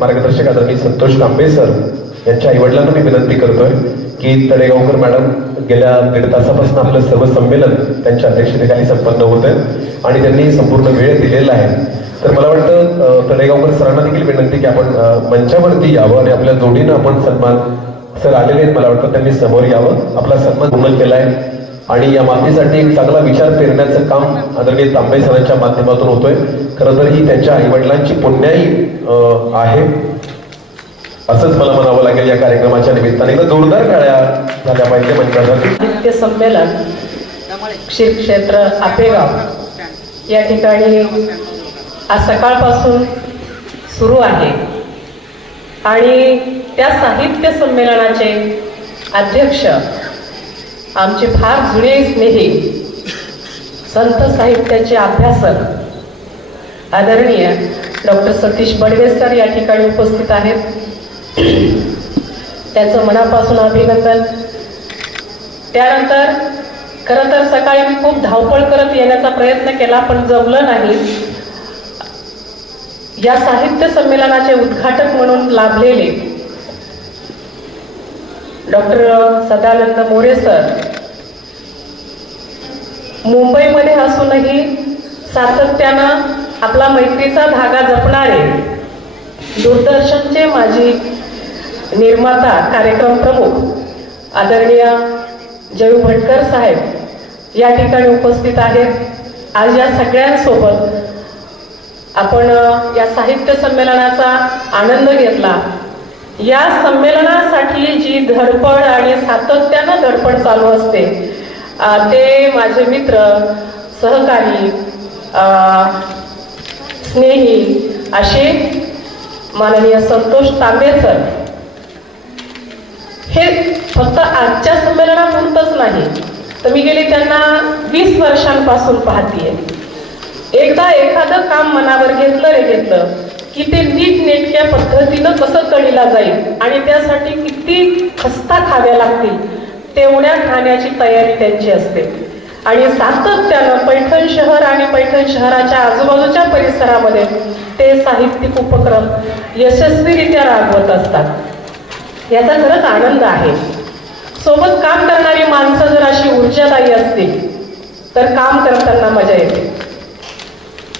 मार्गदर्शक आदरणीय संतोष कांबे सर यांच्या आईवडिलांना मी विनंती करतोय की तळेगावकर मॅडम गेल्या 1.5 तासापासून आपलं सर्व संमेलन त्यांच्या अध्यक्षतेखाली संपन्न होतं आणि त्यांनी संपूर्ण वेळ दिलेला आहे. तर मला वाटतं तळेगावकर सरांना देखील विनंती की आपण मंचावरती यावं आणि आपल्या जोडीनं आपण सन्मान सर आलेले आहेत, मला वाटतं त्यांनी समोर यावं, आपला सन्मान पूर्ण केलाय आणि या मातीसाठी एक चांगला विचार पेरण्याचं काम आदरणीय तांबे सरांच्या माध्यमातून होतोय. खरं तर ही त्यांच्या आईवडिलांची पुण्याई आहे असंच मला म्हणावं लागेल. या कार्यक्रमाच्या निमित्ताने एकदा जोरदार टाळ्या झाल्या पाहिजे मंचासाठी. साहित्य संमेलन श्री क्षेत्र आपेगाव या ठिकाणी आज सकाळपासून सुरू आहे आणि त्या साहित्य संमेलनाचे अध्यक्ष आमचे फार जुने स्नेही संत साहित्याचे अभ्यासक आदरणीय डॉक्टर सतीश बडवे सर या ठिकाणी उपस्थित आहेत. त्यांचं मनापासून अभिनंदन. त्यानंतर खरं तर सकाळी मी खूप धावपळ करत येण्याचा प्रयत्न केला पण जमलं नाही. या साहित्य संमेलनाचे उद्घाटक म्हणून लाभलेले डॉक्टर सदानंद मोरे सर मुंबईमध्ये असूनही सातत्यानं आपला मैत्रीचा धागा जपणारे दूरदर्शनचे माजी निर्माता कार्यक्रम प्रमुख आदरणीय जयू भटकर साहेब या ठिकाणी उपस्थित आहेत. आज या सगळ्यांसोबत आपण या साहित्य संमेलनाचा आनंद घेतला. या संमेलनासाठी जी धडपड आणि सातत्यानं धडपड चालू असते ते माझे मित्र सहकारी स्नेही असे माननीय संतोष तांबे सर हे फक्त आजच्या संमेलनापुरतंच नाही तर मी गेली त्यांना 20 वर्षांपासून पाहतीये. एकदा एखादं काम मनावर घेतलं की ते नीट नेटक्या पद्धतीनं कसं कळीला जाईल आणि त्यासाठी किती खस्ता खाव्या लागतील तेवढ्या खाण्याची तयारी त्यांची असते आणि सातत्यानं पैठण शहर आणि पैठण शहराच्या आजूबाजूच्या परिसरामध्ये ते साहित्यिक उपक्रम यशस्वीरित्या राबवत असतात. याचा खरंच आनंद आहे. सोबत काम करणारी माणसं जर अशी ऊर्जादायी असतील तर काम करताना मजा येते.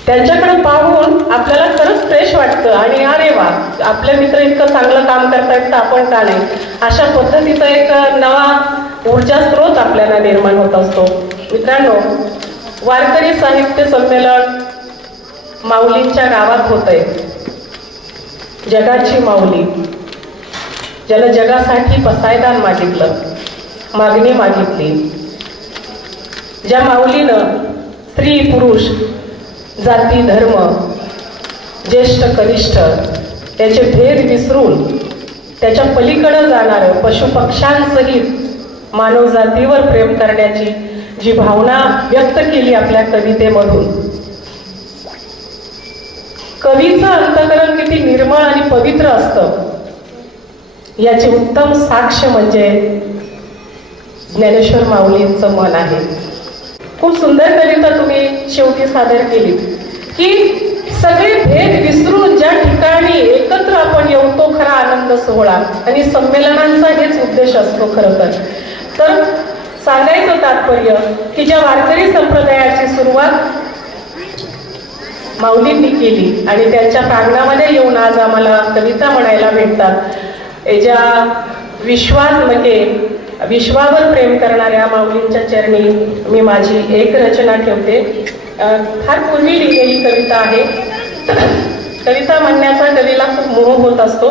त्यांच्याकडे पाहून आपल्याला खरंच फ्रेश वाटतं आणि अरे वा आपले मित्र इतकं चांगलं काम करतायत तर आपण का नाही, अशा पद्धतीचा एक नवा ऊर्जा स्रोत आपल्याला निर्माण होत असतो. मित्रांनो, वारकरी साहित्य संमेलन माऊलींच्या गावात होतंय. जगाची माऊली ज्याला जगासाठी पसायदान मागितलं, मागणी मागितली, ज्या माऊलीनं स्त्री पुरुष जाती धर्म ज्येष्ठ कनिष्ठ त्याचे भेद विसरून त्याच्या पलीकडे जाणारं पशुपक्ष्यांसहित मानवजातीवर प्रेम करण्याची जी भावना व्यक्त केली आपल्या कवितेमधून. कवीचं अंतःकरण किती निर्मळ आणि पवित्र असतं याचे उत्तम साक्ष म्हणजे ज्ञानेश्वर माऊलींचं मन आहे. खूप सुंदर कविता तुम्ही शेवटी सादर केली की सगळे भेद विसरून ज्या ठिकाणी एकत्र आपण येऊ तो खरा आनंद सोहळा आणि संमेलनांचा हेच उद्देश असतो. खरं तर सांगायचं तात्पर्य की ज्या वारकरी संप्रदायाची सुरुवात माऊलींनी केली आणि त्यांच्या प्रांगणामध्ये येऊन आज आम्हाला कविता म्हणायला भेटतात, ज्या विश्वावर प्रेम करणाऱ्या माऊलींच्या चरणी मी माझी एक रचना ठेवते. फार पूर्वी लिहिलेली कविता आहे. कविता म्हणण्याचा कवीला खूप मोह होत असतो.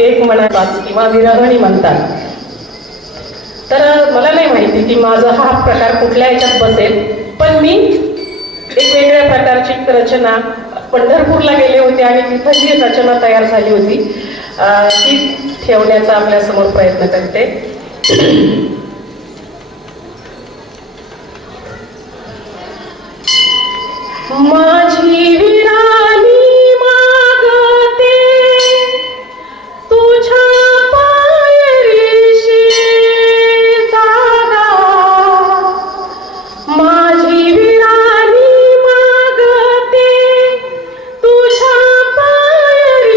एक म्हणतात किंवा विरहणी म्हणतात. तर मला नाही माहिती की माझा हा प्रकार कुठल्या याच्यात बसेल, पण मी एक वेगळ्या प्रकारची रचना पंढरपूरला गेले होते आणि तिथं जी रचना तयार झाली होती ती ठेवण्याचा आपल्या समोर प्रयत्न करते. माझी विरानी मागते तुझ्या पायरीशी जागा, माझी विरानी मागते तुझ्या पायरी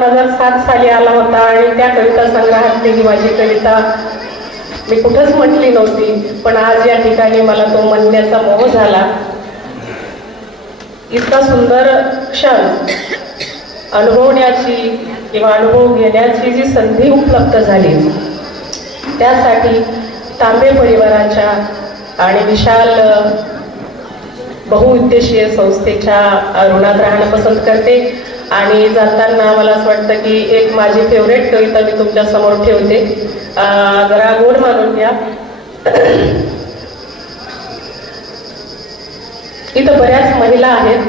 2007 साली आला होता आणि त्या कविता संग्रहातली ही माझी कविता मी कुठंच म्हटली नव्हती, पण आज या ठिकाणी मला तो म्हणण्याचा मोह झाला. इतका सुंदर क्षण अनुभवण्याची किंवा अनुभव घेण्याची जी संधी उपलब्ध झाली, त्यासाठी तांबे परिवाराच्या आणि विशाल बहुउद्देशीय संस्थेच्या ऋणात राहणं पसंत करते. आणि जाताना मला असं वाटतं की एक माझी फेवरेट कविता मी तुमच्या समोर ठेवते, जरा गोड मानून घ्या. इथं बऱ्याच महिला आहेत,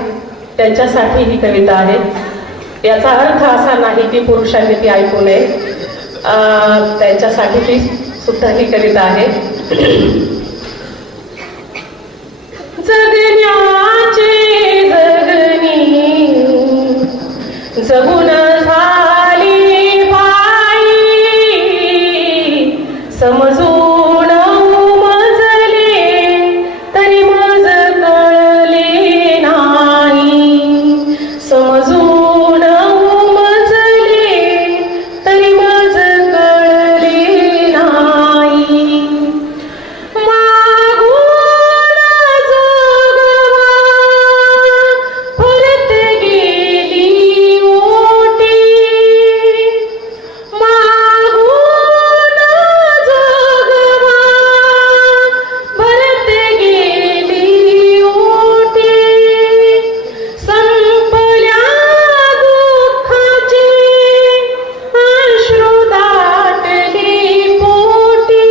त्यांच्यासाठी ही कविता आहे. याचा अर्थ असा नाही की पुरुषांनी ती ऐकू नये, त्यांच्यासाठी ती सुद्धा ही कविता आहे. जगण्याचे जगणी जगून झाली बाई, समजून उमजले तरी मज कळले नाही, समजून उमजले तरी मज कळले नाही. मागून जगवा परत गेली ओटी, मागून जगवा परत गेली ओटी. संपल्या दुःखाचे अश्रू दाटली पोटी,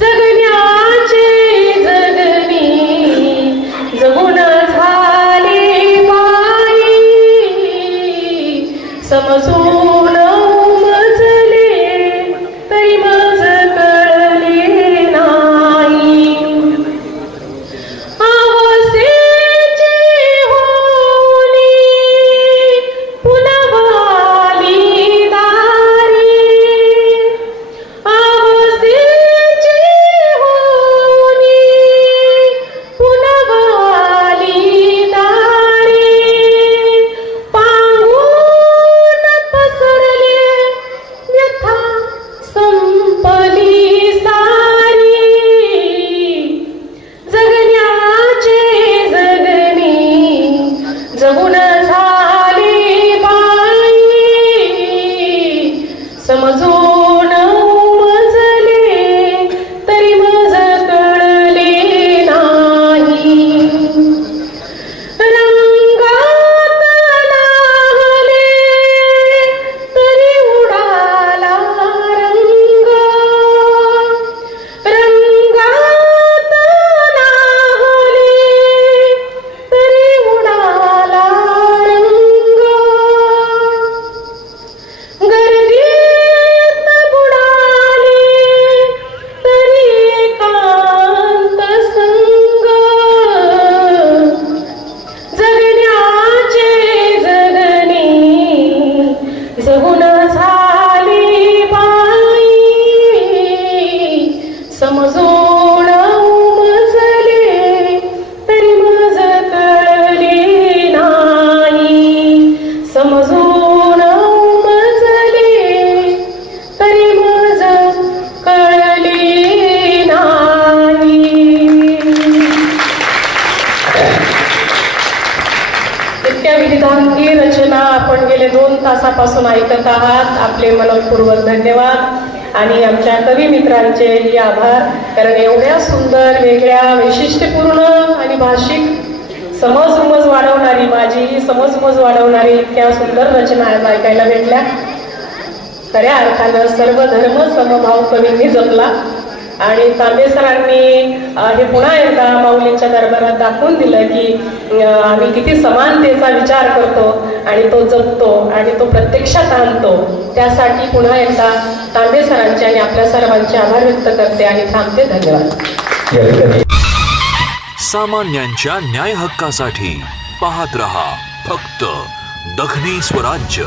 जगण्याचे जगणी जगून झाली बाई, समजून उमजले तरी मज कळले नाही. आवसेची होली पुनवाली दारी, आवसेची होली पुनवाली दारी. पांगून पसरले व्यथा संपली सारी, जगण्याचे जगणी जगून झाली बाई, समजून उमजले तरी मज कळले नाही. रंगात नाहले तरी उडाला रंग, रंगात नाहले तरी उडाला रंग. गर्दीत बुडाले तरी एकांत संग, जगण्याचे जगणी जगून झाली बाई, समजून उमजले तरी मज कळले नाही, समजून उमजले तरी मज कळले नाही. इतक्या विविधांगी रचना आपण गेले 2 तासापासून ऐकत आहात. आपले मनपूर्वक धन्यवाद आणि आमच्या कवी मित्रांचे आभार, कारण एवढ्या सुंदर, वेगळ्या, वैशिष्ट्यपूर्ण आणि भाषिक समज वाढवणारी, माझी समज वाढवणारी इतक्या सुंदर रचना आज ऐकायला भेटल्या. खऱ्या अर्थानं सर्व धर्म समभाव कवींनी जपला आणि तांबे सरांनी हे पुन्हा एकदा माऊलींच्या दरबारात दाखवून दिलं की आम्ही किती समानतेचा विचार करतो आणि तो जपतो आणि तो प्रत्यक्षात आणतो. त्यासाठी पुन्हा एकदा तांबे सरांचे आणि आपल्या सर्वांचे आभार व्यक्त करते आणि थांबते. धन्यवाद. सामान्यांच्या न्याय हक्कासाठी पाहत रहा फक्त दखनी स्वराज्य.